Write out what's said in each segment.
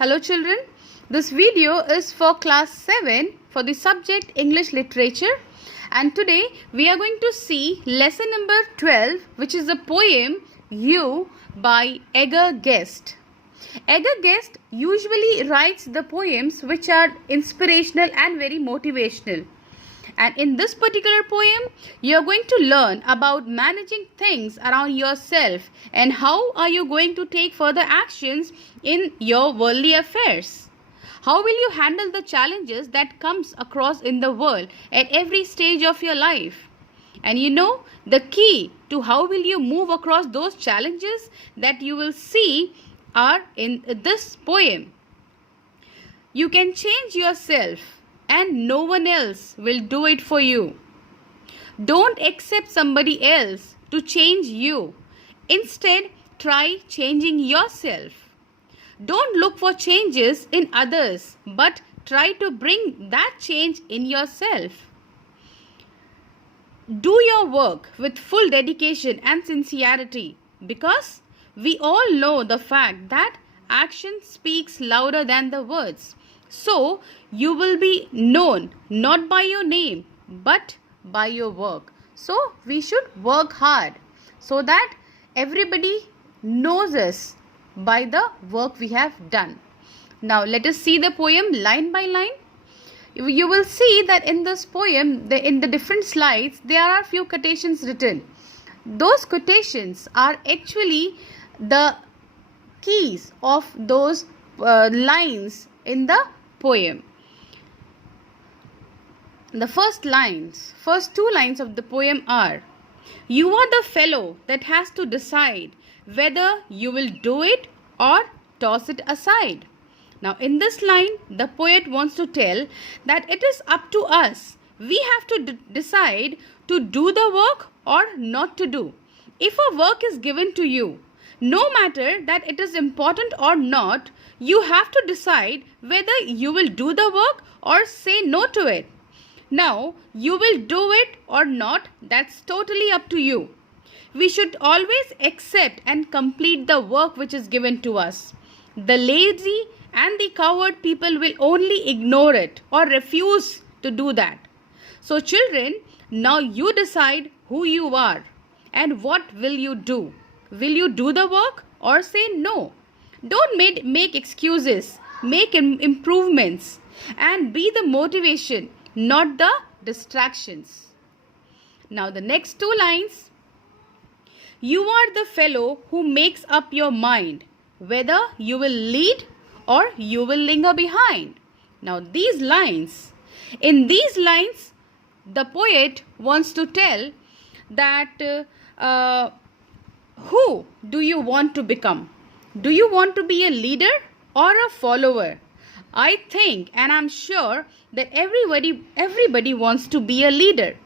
Hello children, this video is for class 7 for the subject English Literature, and today we are going to see lesson number 12, which is the poem You by Edgar Guest. Edgar Guest usually writes the poems which are inspirational and very motivational. And in this particular poem, you are going to learn about managing things around yourself and how are you going to take further actions in your worldly affairs. How will you handle the challenges that comes across in the world at every stage of your life? And you know, the key to how will you move across those challenges that you will see are in this poem. You can change yourself, and no one else will do it for you. Don't accept somebody else to change you. Instead, try changing yourself. Don't look for changes in others, but try to bring that change in yourself. Do your work with full dedication and sincerity, because we all know the fact that action speaks louder than the words. So, you will be known not by your name but by your work. So, we should work hard so that everybody knows us by the work we have done. Now, let us see the poem line by line. You will see that in this poem, in the different slides, there are few quotations written. Those quotations are actually the keys of those lines in the poem. The first two lines of the poem are: you are the fellow that has to decide whether you will do it or toss it aside. Now in this line, the poet wants to tell that it is up to us. We have to decide to do the work or not to do. If a work is given to you, no matter that it is important or not, you have to decide whether you will do the work or say no to it. Now, you will do it or not, that's totally up to you. We should always accept and complete the work which is given to us. The lazy and the coward people will only ignore it or refuse to do that. So children, now you decide who you are and what will you do. Will you do the work or say no? Don't make excuses, make improvements, and be the motivation, not the distractions. Now the next two lines. You are the fellow who makes up your mind whether you will lead or you will linger behind. Now in these lines, the poet wants to tell that who do you want to become? Do you want to be a leader or a follower? I think and I'm sure that everybody wants to be a leader.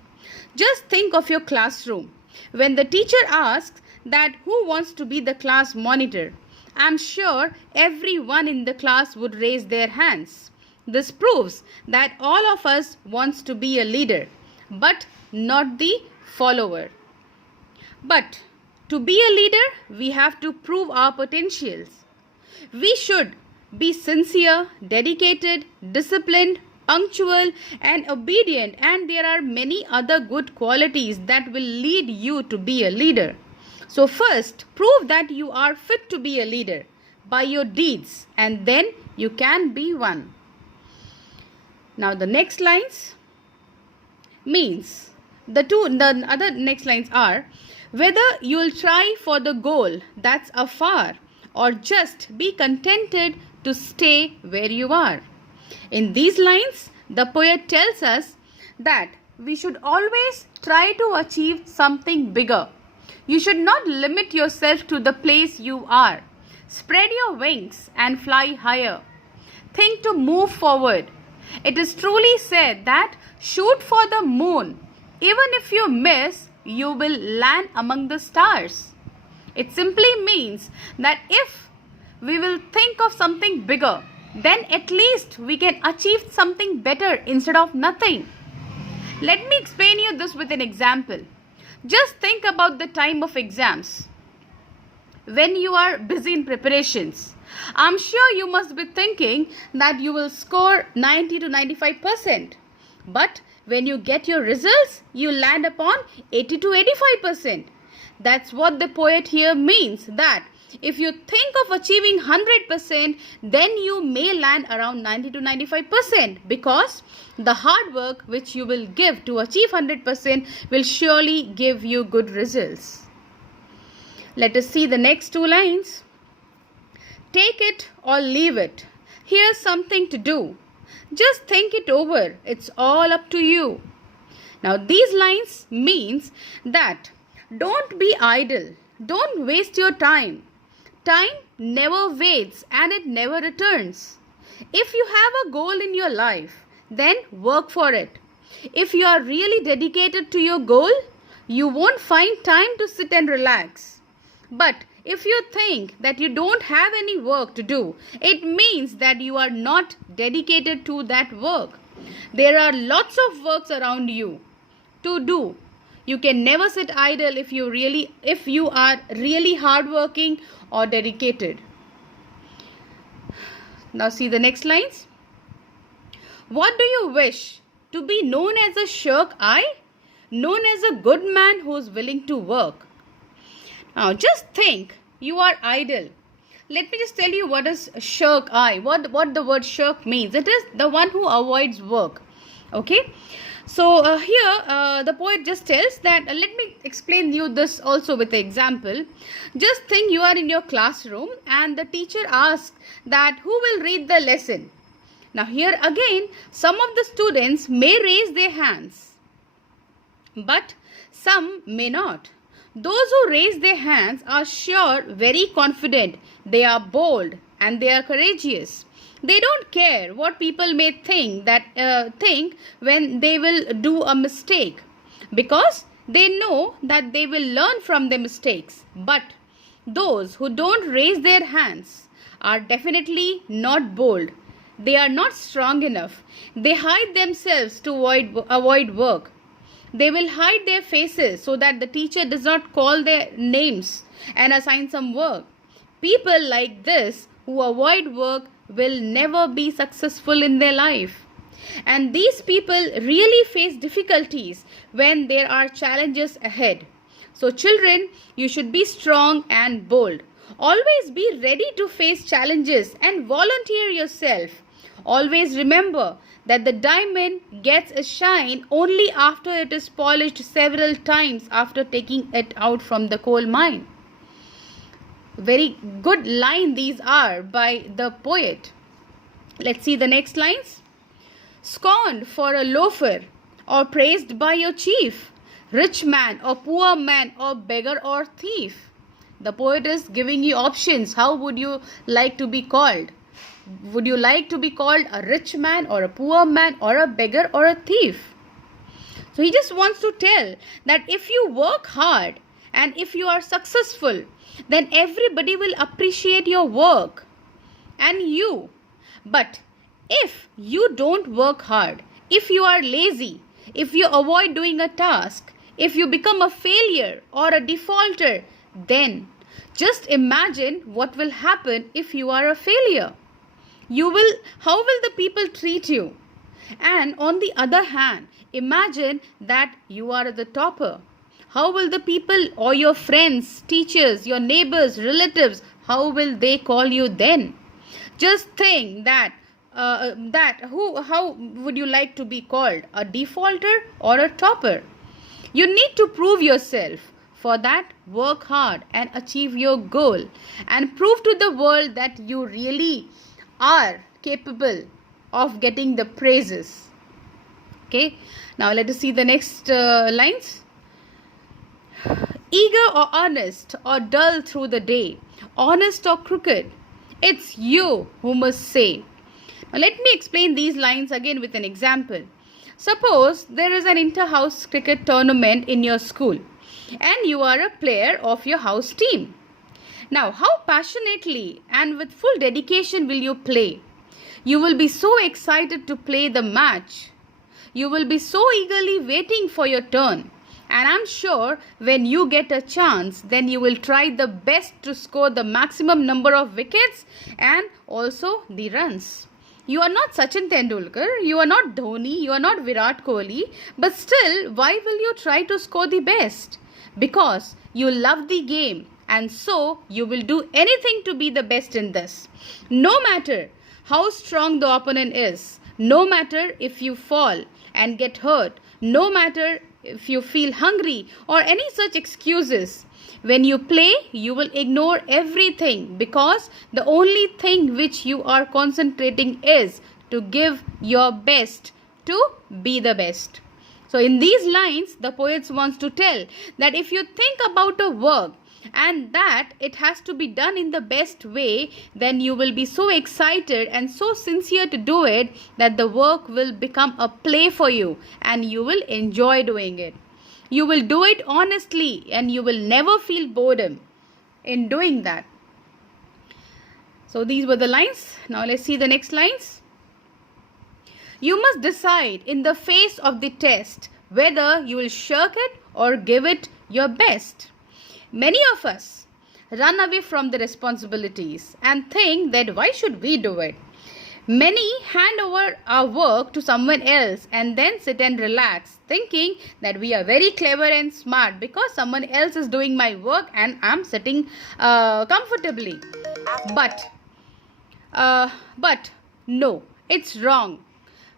Just think of your classroom. When the teacher asks that who wants to be the class monitor, I'm sure everyone in the class would raise their hands. This proves that all of us wants to be a leader, but not the follower. But to be a leader, we have to prove our potentials. We should be sincere, dedicated, disciplined, punctual, and obedient, and there are many other good qualities that will lead you to be a leader. So first, prove that you are fit to be a leader by your deeds, and then you can be one. Now the next lines means, the other next lines are: whether you'll try for the goal that's afar or just be contented to stay where you are. In these lines, the poet tells us that we should always try to achieve something bigger. You should not limit yourself to the place you are. Spread your wings and fly higher. Think to move forward. It is truly said that shoot for the moon. Even if you miss, you will land among the stars. It simply means that if we will think of something bigger, then at least we can achieve something better instead of nothing. Let me explain you this with an example. Just think about the time of exams. when you are busy in preparations. I'm sure you must be thinking that you will score 90 to 95%. But when you get your results, you land upon 80 to 85%. That's what the poet here means, that if you think of achieving 100%, then you may land around 90 to 95%, because the hard work which you will give to achieve 100% will surely give you good results. Let us see the next two lines. Take it or leave it. Here's something to do. Just think it over. It's all up to you. Now these lines means that don't be idle. Don't waste your time. Time never waits and it never returns. If you have a goal in your life, then work for it. If you are really dedicated to your goal, you won't find time to sit and relax. But if you think that you don't have any work to do, it means that you are not dedicated to that work. There are lots of works around you to do. You can never sit idle if you are really hardworking or dedicated. Now see the next lines. What do you wish? To be known as a shirk-eye? Known as a good man who is willing to work? Now just think, you are idle. Let me just tell you what is shirk-eye, what the word shirk means. It is the one who avoids work. Okay. So here the poet just tells that, let me explain you this also with an example. Just think you are in your classroom and the teacher asks that who will read the lesson. Now here again some of the students may raise their hands, but some may not. Those who raise their hands are sure, very confident, they are bold and they are courageous. They don't care what people may think when they will do a mistake, because they know that they will learn from their mistakes. But those who don't raise their hands are definitely not bold. They are not strong enough. They hide themselves to avoid work. They will hide their faces so that the teacher does not call their names and assign some work. People like this who avoid work will never be successful in their life. And these people really face difficulties when there are challenges ahead. So children, you should be strong and bold. Always be ready to face challenges and volunteer yourself. Always remember that the diamond gets a shine only after it is polished several times after taking it out from the coal mine. Very good line these are by the poet. Let's see the next lines. Scorned for a loafer or praised by your chief, rich man or poor man or beggar or thief. The poet is giving you options. How would you like to be called? Would you like to be called a rich man or a poor man or a beggar or a thief? So he just wants to tell that if you work hard and if you are successful, then everybody will appreciate your work and you. But if you don't work hard, if you are lazy, if you avoid doing a task, if you become a failure or a defaulter, then just imagine what will happen if you are a failure. How will the people treat you? And on the other hand, imagine that you are the topper. How will the people or your friends, teachers, your neighbors, relatives, how will they call you then? Just think that how would you like to be called? A defaulter or a topper? You need to prove yourself. For that, work hard and achieve your goal and prove to the world that you really are capable of getting the praises. Okay, now let us see the next lines. Eager or honest or dull through the day, honest or crooked, it's you who must say. Now let me explain these lines again with an example. Suppose there is an inter-house cricket tournament in your school and you are a player of your house team. Now, how passionately and with full dedication will you play? You will be so excited to play the match. You will be so eagerly waiting for your turn. And I'm sure when you get a chance, then you will try the best to score the maximum number of wickets and also the runs. You are not Sachin Tendulkar, you are not Dhoni, you are not Virat Kohli, but still, why will you try to score the best? Because you love the game, and so you will do anything to be the best in this. No matter how strong the opponent is, no matter if you fall and get hurt, no matter if you feel hungry or any such excuses. When you play, you will ignore everything because the only thing which you are concentrating is to give your best to be the best. So in these lines, the poets wants to tell that if you think about a work and that it has to be done in the best way, then you will be so excited and so sincere to do it that the work will become a play for you and you will enjoy doing it. You will do it honestly and you will never feel boredom in doing that. So these were the lines. Now let's see the next lines. You must decide in the face of the test whether you will shirk it or give it your best. Many of us run away from the responsibilities and think that why should we do it? Many hand over our work to someone else and then sit and relax, thinking that we are very clever and smart because someone else is doing my work and I'm sitting comfortably. But no, it's wrong.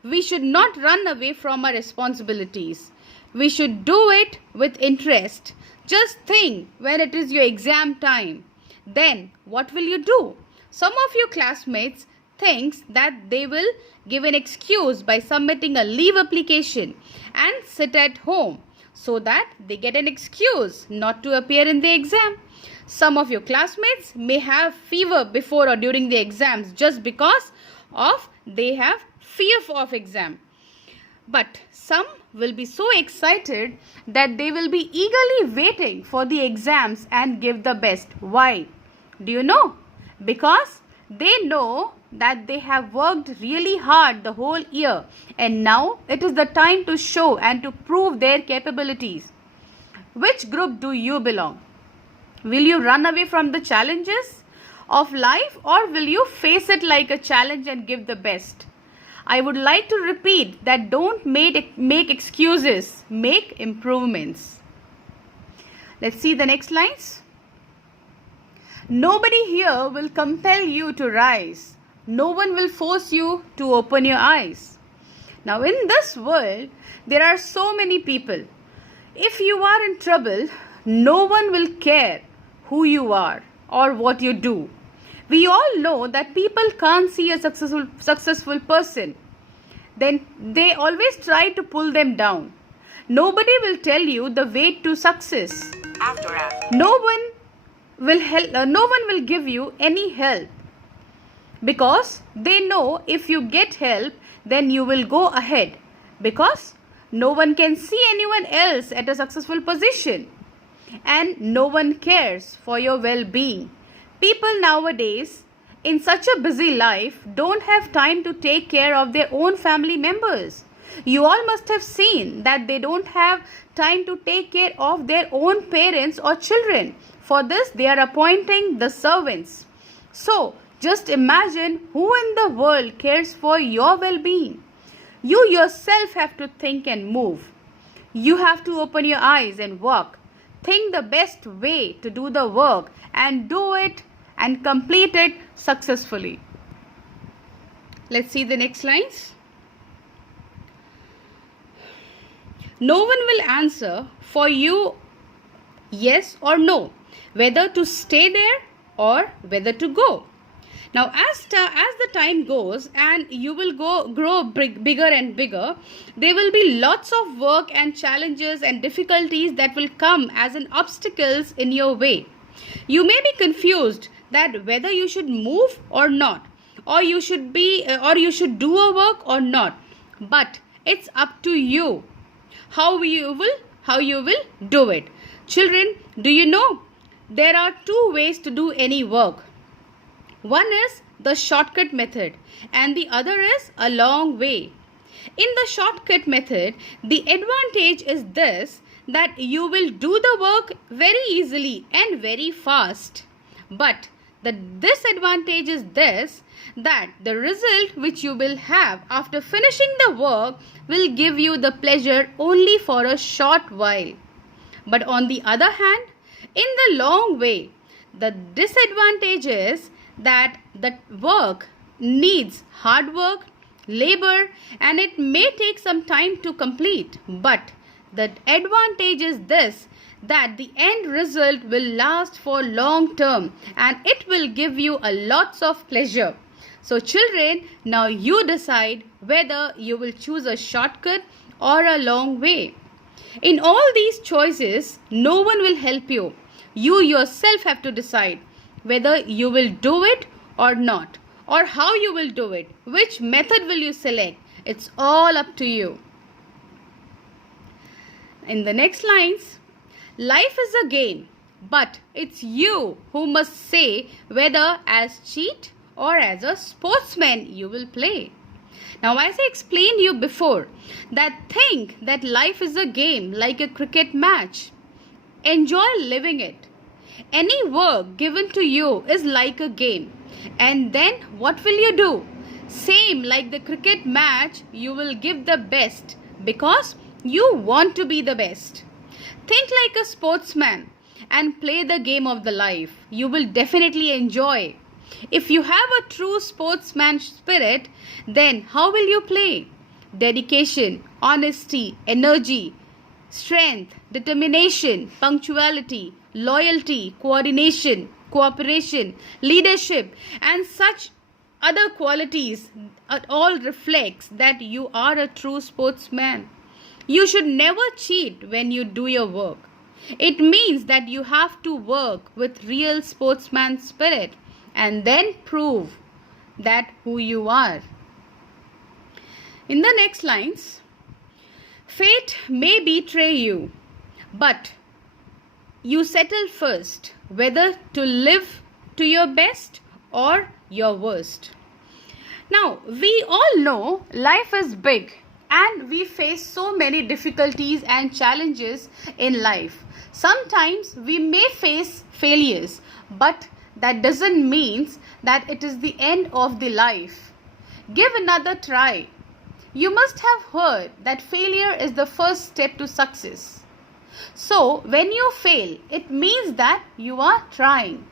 We should not run away from our responsibilities. We should do it with interest. Just think when it is your exam time. Then what will you do? Some of your classmates thinks that they will give an excuse by submitting a leave application and sit at home so that they get an excuse not to appear in the exam. Some of your classmates may have fever before or during the exams just because of they have fear of exam. But some will be so excited that they will be eagerly waiting for the exams and give the best. Why? Do you know? Because they know that they have worked really hard the whole year and now it is the time to show and to prove their capabilities. Which group do you belong? Will you run away from the challenges of life or will you face it like a challenge and give the best? I would like to repeat that don't make excuses, make improvements. Let's see the next lines. Nobody here will compel you to rise. No one will force you to open your eyes. Now in this world, there are so many people. If you are in trouble, no one will care who you are or what you do. We all know that people can't see a successful person. Then they always try to pull them down. Nobody will tell you the way to success. No one will give you any help because they know if you get help, then you will go ahead because no one can see anyone else at a successful position and no one cares for your well-being. People nowadays in such a busy life don't have time to take care of their own family members. You all must have seen that they don't have time to take care of their own parents or children. For this, they are appointing the servants. So, just imagine who in the world cares for your well-being. You yourself have to think and move. You have to open your eyes and work. Think the best way to do the work and do it and complete it successfully. Let's see the next lines. No one will answer for you yes or no, whether to stay there or whether to go. Now as the time goes and you will grow bigger and bigger, there will be lots of work and challenges and difficulties that will come as an obstacles in your way. You may be confused that whether you should move or not, or you should do a work or not, but it's up to you how you will do it. Children, do you know there are two ways to do any work? One is the shortcut method and the other is a long way. In the shortcut method, the advantage is this, that you will do the work very easily and very fast. But the disadvantage is this, that the result which you will have after finishing the work will give you the pleasure only for a short while. But on the other hand, in the long way, the disadvantage is that the work needs hard work, labor, and it may take some time to complete. But the advantage is this, that the end result will last for long term and it will give you a lots of pleasure. So children, now you decide whether you will choose a shortcut or a long way. In all these choices, no one will help you. You yourself have to decide whether you will do it or not, or how you will do it, which method will you select. It's all up to you. In the next lines, life is a game, but it's you who must say whether as cheat or as a sportsman you will play. Now, as I explained you before, think that life is a game like a cricket match. Enjoy living it. Any work given to you is like a game. And then what will you do? Same like the cricket match, you will give the best because you want to be the best. Think like a sportsman and play the game of the life. You will definitely enjoy. If you have a true sportsman spirit, then how will you play? Dedication, honesty, energy, strength, determination, punctuality, loyalty, coordination, cooperation, leadership, and such other qualities all reflects that you are a true sportsman. You should never cheat when you do your work. It means that you have to work with real sportsman spirit and then prove that who you are. In the next lines, fate may betray you, but you settle first whether to live to your best or your worst. Now, we all know life is big and we face so many difficulties and challenges in life. Sometimes we may face failures, but that doesn't mean that it is the end of the life. Give another try. You must have heard that failure is the first step to success. So, when you fail, it means that you are trying.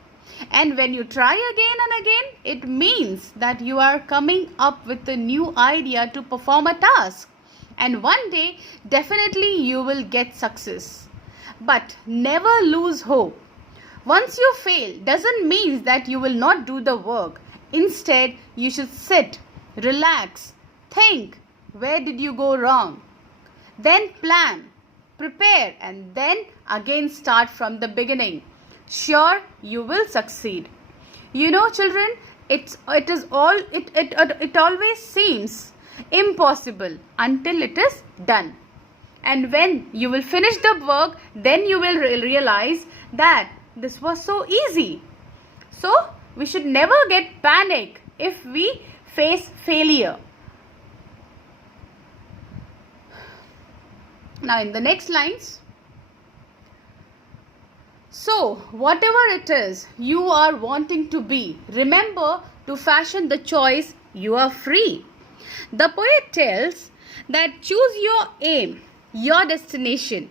And when you try again and again, it means that you are coming up with a new idea to perform a task. And one day, definitely you will get success. But never lose hope. Once you fail, doesn't mean that you will not do the work. Instead, you should sit, relax, think, where did you go wrong? Then plan, prepare, and then again start from the beginning. Sure, you will succeed. You know, children, it always seems impossible until it is done. And when you will finish the work, then you will realize that this was so easy. So, we should never get panic if we face failure. Now, in the next lines, so whatever it is you are wanting to be, remember to fashion the choice. You are free. The poet tells that choose your aim, your destination.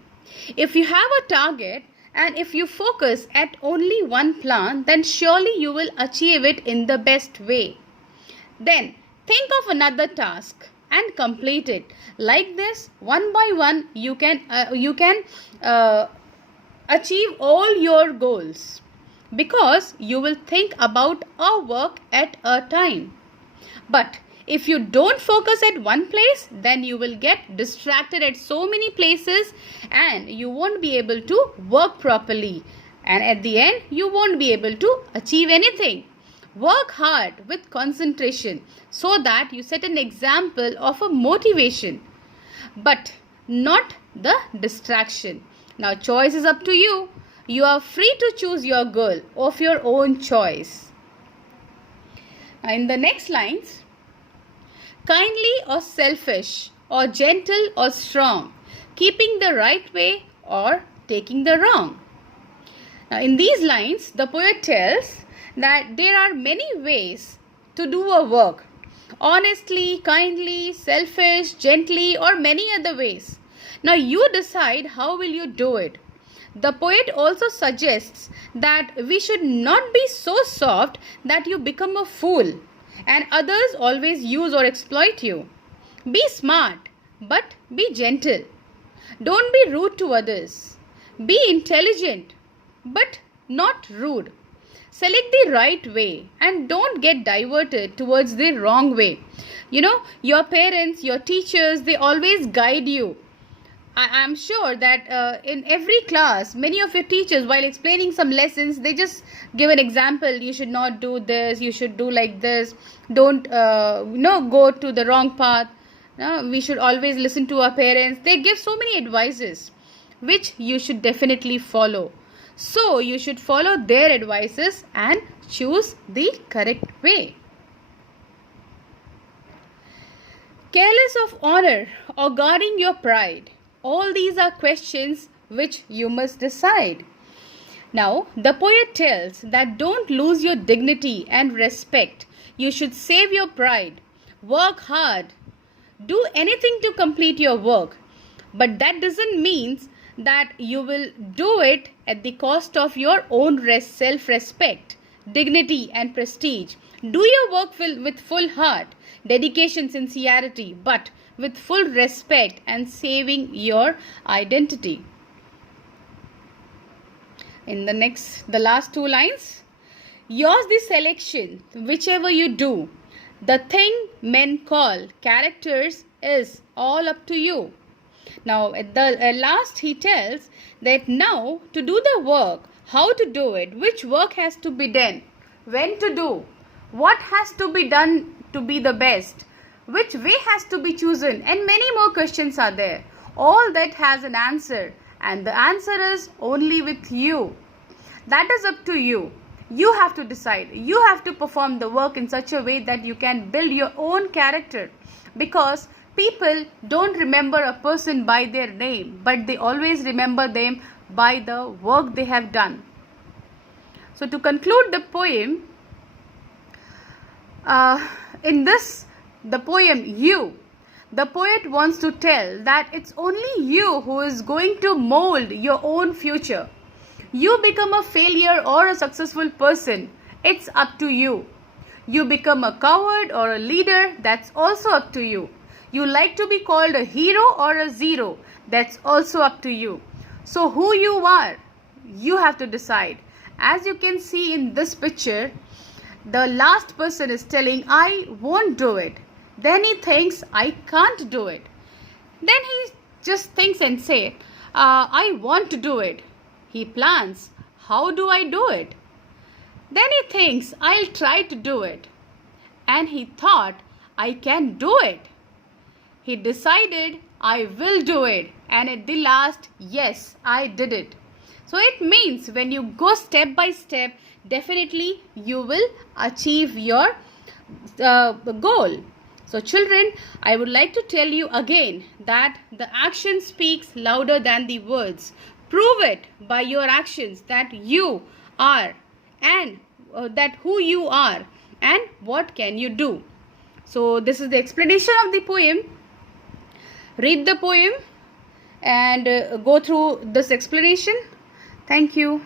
If you have a target and if you focus at only one plan, then surely you will achieve it in the best way. Then think of another task and complete it. Like this, one by one, you can achieve all your goals, because you will think about a work at a time. But if you don't focus at one place, then you will get distracted at so many places and you won't be able to work properly. And at the end, you won't be able to achieve anything. Work hard with concentration so that you set an example of a motivation, but not the distraction. Now, choice is up to you. You are free to choose your goal of your own choice. Now, in the next lines, kindly or selfish, or gentle or strong, keeping the right way or taking the wrong. Now, in these lines, the poet tells that there are many ways to do a work: honestly, kindly, selfish, gently, or many other ways. Now, you decide how will you do it. The poet also suggests that we should not be so soft that you become a fool and others always use or exploit you. Be smart, but be gentle. Don't be rude to others. Be intelligent, but not rude. Select the right way and don't get diverted towards the wrong way. Your parents, your teachers, they always guide you. I'm sure that in every class, many of your teachers, while explaining some lessons, they just give an example. You should not do this. You should do like this. Don't, go to the wrong path. We should always listen to our parents. They give so many advices, which you should definitely follow. So you should follow their advices and choose the correct way. Careless of honor or guarding your pride. All these are questions which you must decide. Now, the poet tells that don't lose your dignity and respect. You should save your pride. Work hard. Do anything to complete your work. But that doesn't mean that you will do it at the cost of your own self-respect, dignity and prestige. Do your work with full heart, dedication, sincerity, but with full respect and saving your identity. In the last two lines, yours the selection, whichever you do. The thing men call characters is all up to you. Now at the last he tells that now to do the work, how to do it, which work has to be done, when to do, what has to be done to be the best, which way has to be chosen, and many more questions are there. All that has an answer, and the answer is only with you. That is up to you. You have to decide. You have to perform the work in such a way that you can build your own character, because people don't remember a person by their name, but they always remember them by the work they have done. So to conclude the poem, the poem You, the poet wants to tell that it's only you who is going to mold your own future. You become a failure or a successful person, it's up to you. You become a coward or a leader, that's also up to you. You like to be called a hero or a zero, that's also up to you. So who you are, you have to decide. As you can see in this picture, the last person is telling, I won't do it. Then he thinks, I can't do it. Then he just thinks and says, I want to do it. He plans, how do I do it? Then he thinks, I'll try to do it. And he thought, I can do it. He decided, I will do it. And at the last, yes, I did it. So it means when you go step by step, definitely you will achieve your goal. So children, I would like to tell you again that the action speaks louder than the words. Prove it by your actions that you are and that who you are and what can you do. So this is the explanation of the poem. Read the poem and go through this explanation. Thank you.